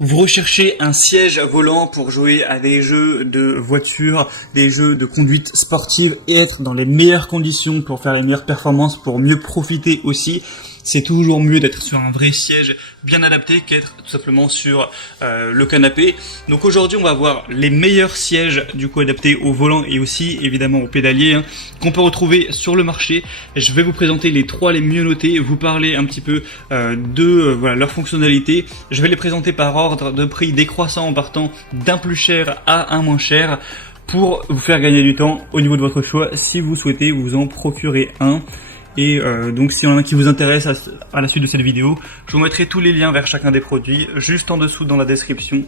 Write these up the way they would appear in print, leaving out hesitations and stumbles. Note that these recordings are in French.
Vous recherchez un siège volant pour jouer à des jeux de voiture, des jeux de conduite sportive et être dans les meilleures conditions pour faire les meilleures performances, pour mieux profiter aussi. C'est toujours mieux d'être sur un vrai siège bien adapté qu'être tout simplement sur le canapé. Donc aujourd'hui on va voir les meilleurs sièges du coup adaptés au volant et aussi évidemment au pédalier qu'on peut retrouver sur le marché. Je vais vous présenter les trois les mieux notés, vous parler un petit peu de leurs fonctionnalités. Je vais les présenter par ordre de prix décroissant en partant d'un plus cher à un moins cher pour vous faire gagner du temps au niveau de votre choix si vous souhaitez vous en procurer un. Et donc s'il y en a un qui vous intéresse à la suite de cette vidéo, je vous mettrai tous les liens vers chacun des produits juste en dessous dans la description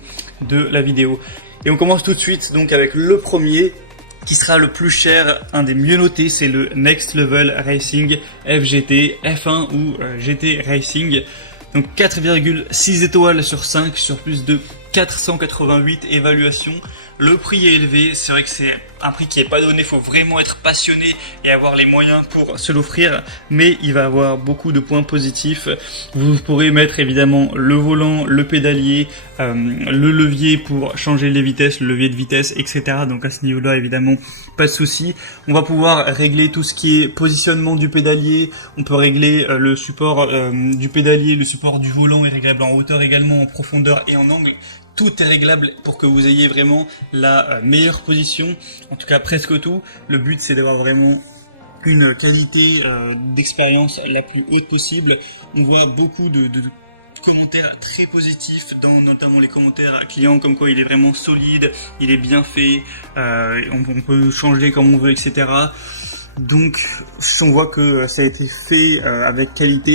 de la vidéo. Et on commence tout de suite donc avec le premier qui sera le plus cher, un des mieux notés, c'est le Next Level Racing FGT F1 ou GT Racing. Donc 4,6 étoiles sur 5 sur plus de 488 évaluations. Le prix est élevé, c'est vrai que c'est un prix qui n'est pas donné, il faut vraiment être passionné et avoir les moyens pour se l'offrir, mais il va avoir beaucoup de points positifs. Vous pourrez mettre évidemment le volant, le pédalier, le levier pour changer les vitesses, le levier de vitesse, etc. Donc à ce niveau-là, évidemment, pas de souci. On va pouvoir régler tout ce qui est positionnement du pédalier, on peut régler le support du pédalier, le support du volant est réglable en hauteur également, en profondeur et en angle. Tout est réglable pour que vous ayez vraiment la meilleure position, en tout cas presque tout. Le but c'est d'avoir vraiment une qualité d'expérience la plus haute possible. On voit beaucoup de commentaires très positifs dans notamment les commentaires clients comme quoi il est vraiment solide, il est bien fait, on peut changer comme on veut, etc. Donc on voit que ça a été fait avec qualité.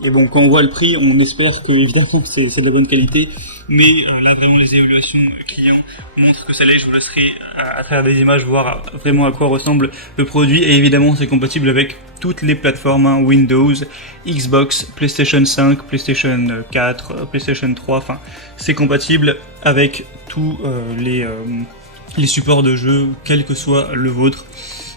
Et bon, quand on voit le prix, on espère que évidemment c'est de la bonne qualité, mais là vraiment les évaluations clients montrent que ça l'est. Je vous laisserai à travers des images voir vraiment à quoi ressemble le produit, et évidemment c'est compatible avec toutes les plateformes, Windows, Xbox, PlayStation 5, PlayStation 4, PlayStation 3, enfin c'est compatible avec tous les supports de jeu, quel que soit le vôtre.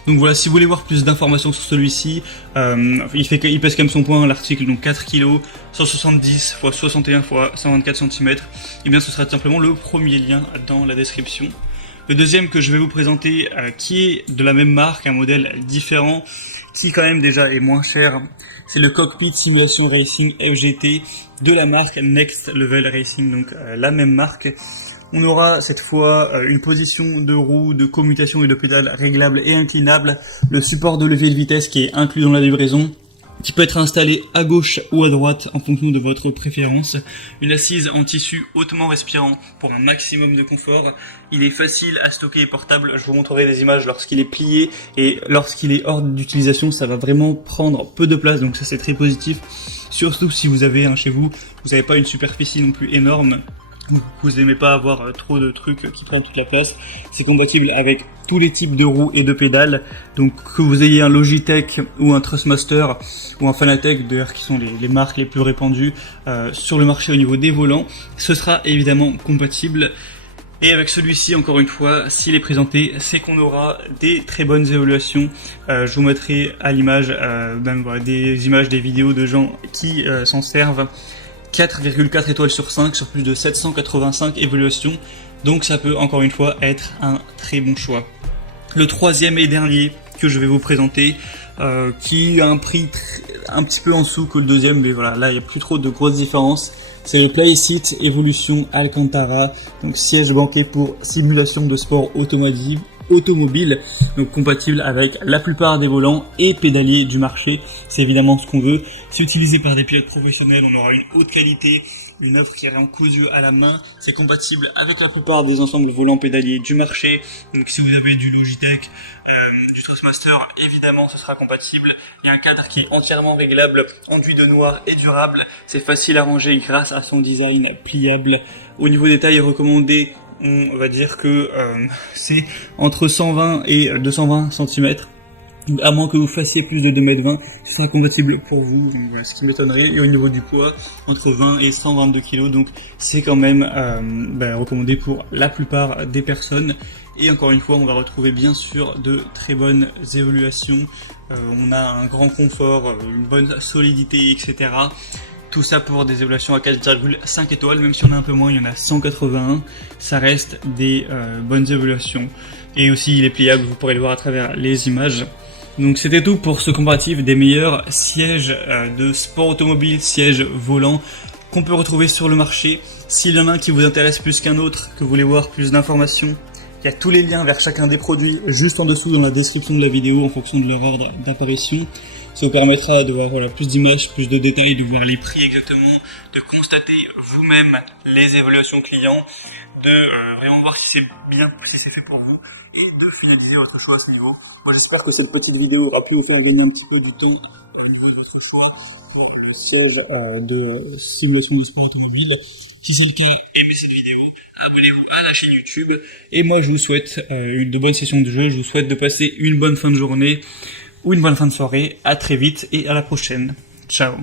Donc voilà, si vous voulez voir plus d'informations sur celui-ci, il pèse quand même son poids, l'article, donc 4 kg, 170 x 61 x 124 cm, et bien ce sera tout simplement le premier lien dans la description. Le deuxième que je vais vous présenter, qui est de la même marque, un modèle différent, qui quand même déjà est moins cher, c'est le Cockpit Simulation Racing FGT de la marque Next Level Racing, donc la même marque. On aura cette fois une position de roue, de commutation et de pédale réglable et inclinable, le support de levier de vitesse qui est inclus dans la livraison, qui peut être installé à gauche ou à droite en fonction de votre préférence, une assise en tissu hautement respirant pour un maximum de confort. Il est facile à stocker et portable, je vous montrerai des images lorsqu'il est plié, et lorsqu'il est hors d'utilisation ça va vraiment prendre peu de place, donc ça c'est très positif, surtout si vous avez chez vous, vous n'avez pas une superficie non plus énorme, vous n'aimez pas avoir trop de trucs qui prennent toute la place. C'est compatible avec tous les types de roues et de pédales, donc que vous ayez un Logitech ou un Trustmaster ou un Fanatec d'ailleurs, qui sont les marques les plus répandues sur le marché au niveau des volants, ce sera évidemment compatible. Et avec celui-ci, encore une fois, s'il est présenté, c'est qu'on aura des très bonnes évaluations. Je vous mettrai à l'image des images, des vidéos de gens qui s'en servent. 4,4 étoiles sur 5 sur plus de 785 évaluations, donc ça peut encore une fois être un très bon choix. Le troisième et dernier que je vais vous présenter, qui a un prix un petit peu en dessous que le deuxième, mais voilà, là il n'y a plus trop de grosses différences, c'est le Playseat Evolution Alcantara, donc siège banquet pour simulation de sport automobile, donc compatible avec la plupart des volants et pédaliers du marché, c'est évidemment ce qu'on veut. C'est utilisé par des pilotes professionnels, on aura une haute qualité, une offre qui est en cousu à la main, c'est compatible avec la plupart des ensembles volants pédaliers du marché, donc si vous avez du Logitech, du Trustmaster, évidemment ce sera compatible. Il y a un cadre qui est entièrement réglable, enduit de noir et durable, c'est facile à ranger grâce à son design pliable. Au niveau des tailles recommandées, on va dire que c'est entre 120 et 220 cm. À moins que vous fassiez plus de 2,20 m, ce sera compatible pour vous, donc voilà, ce qui m'étonnerait. Et au niveau du poids, entre 20 et 122 kg, donc c'est quand même recommandé pour la plupart des personnes. Et encore une fois, on va retrouver bien sûr de très bonnes évaluations. On a un grand confort, une bonne solidité, etc. Tout ça pour des évaluations à 4,5 étoiles, même si on a un peu moins, il y en a 181, ça reste des bonnes évaluations. Et aussi il est pliable, vous pourrez le voir à travers les images. Donc c'était tout pour ce comparatif des meilleurs sièges de sport automobile, sièges volants qu'on peut retrouver sur le marché. S'il y en a un qui vous intéresse plus qu'un autre, que vous voulez voir plus d'informations, il y a tous les liens vers chacun des produits juste en dessous dans la description de la vidéo en fonction de leur ordre d'apparition. Ça vous permettra de voir plus d'images, plus de détails, de voir les prix exactement, de constater vous-même les évaluations clients, de vraiment voir si c'est bien, si c'est fait pour vous, et de finaliser votre choix à ce niveau. Moi j'espère que cette petite vidéo aura pu vous faire gagner un petit peu du temps au niveau de votre choix pour le siège de simulation de sport automobile. Si c'est le cas, aimez cette vidéo, abonnez-vous à la chaîne YouTube, et moi je vous souhaite de bonnes sessions de jeu, je vous souhaite de passer une bonne fin de journée, ou une bonne fin de soirée, à très vite et à la prochaine. Ciao.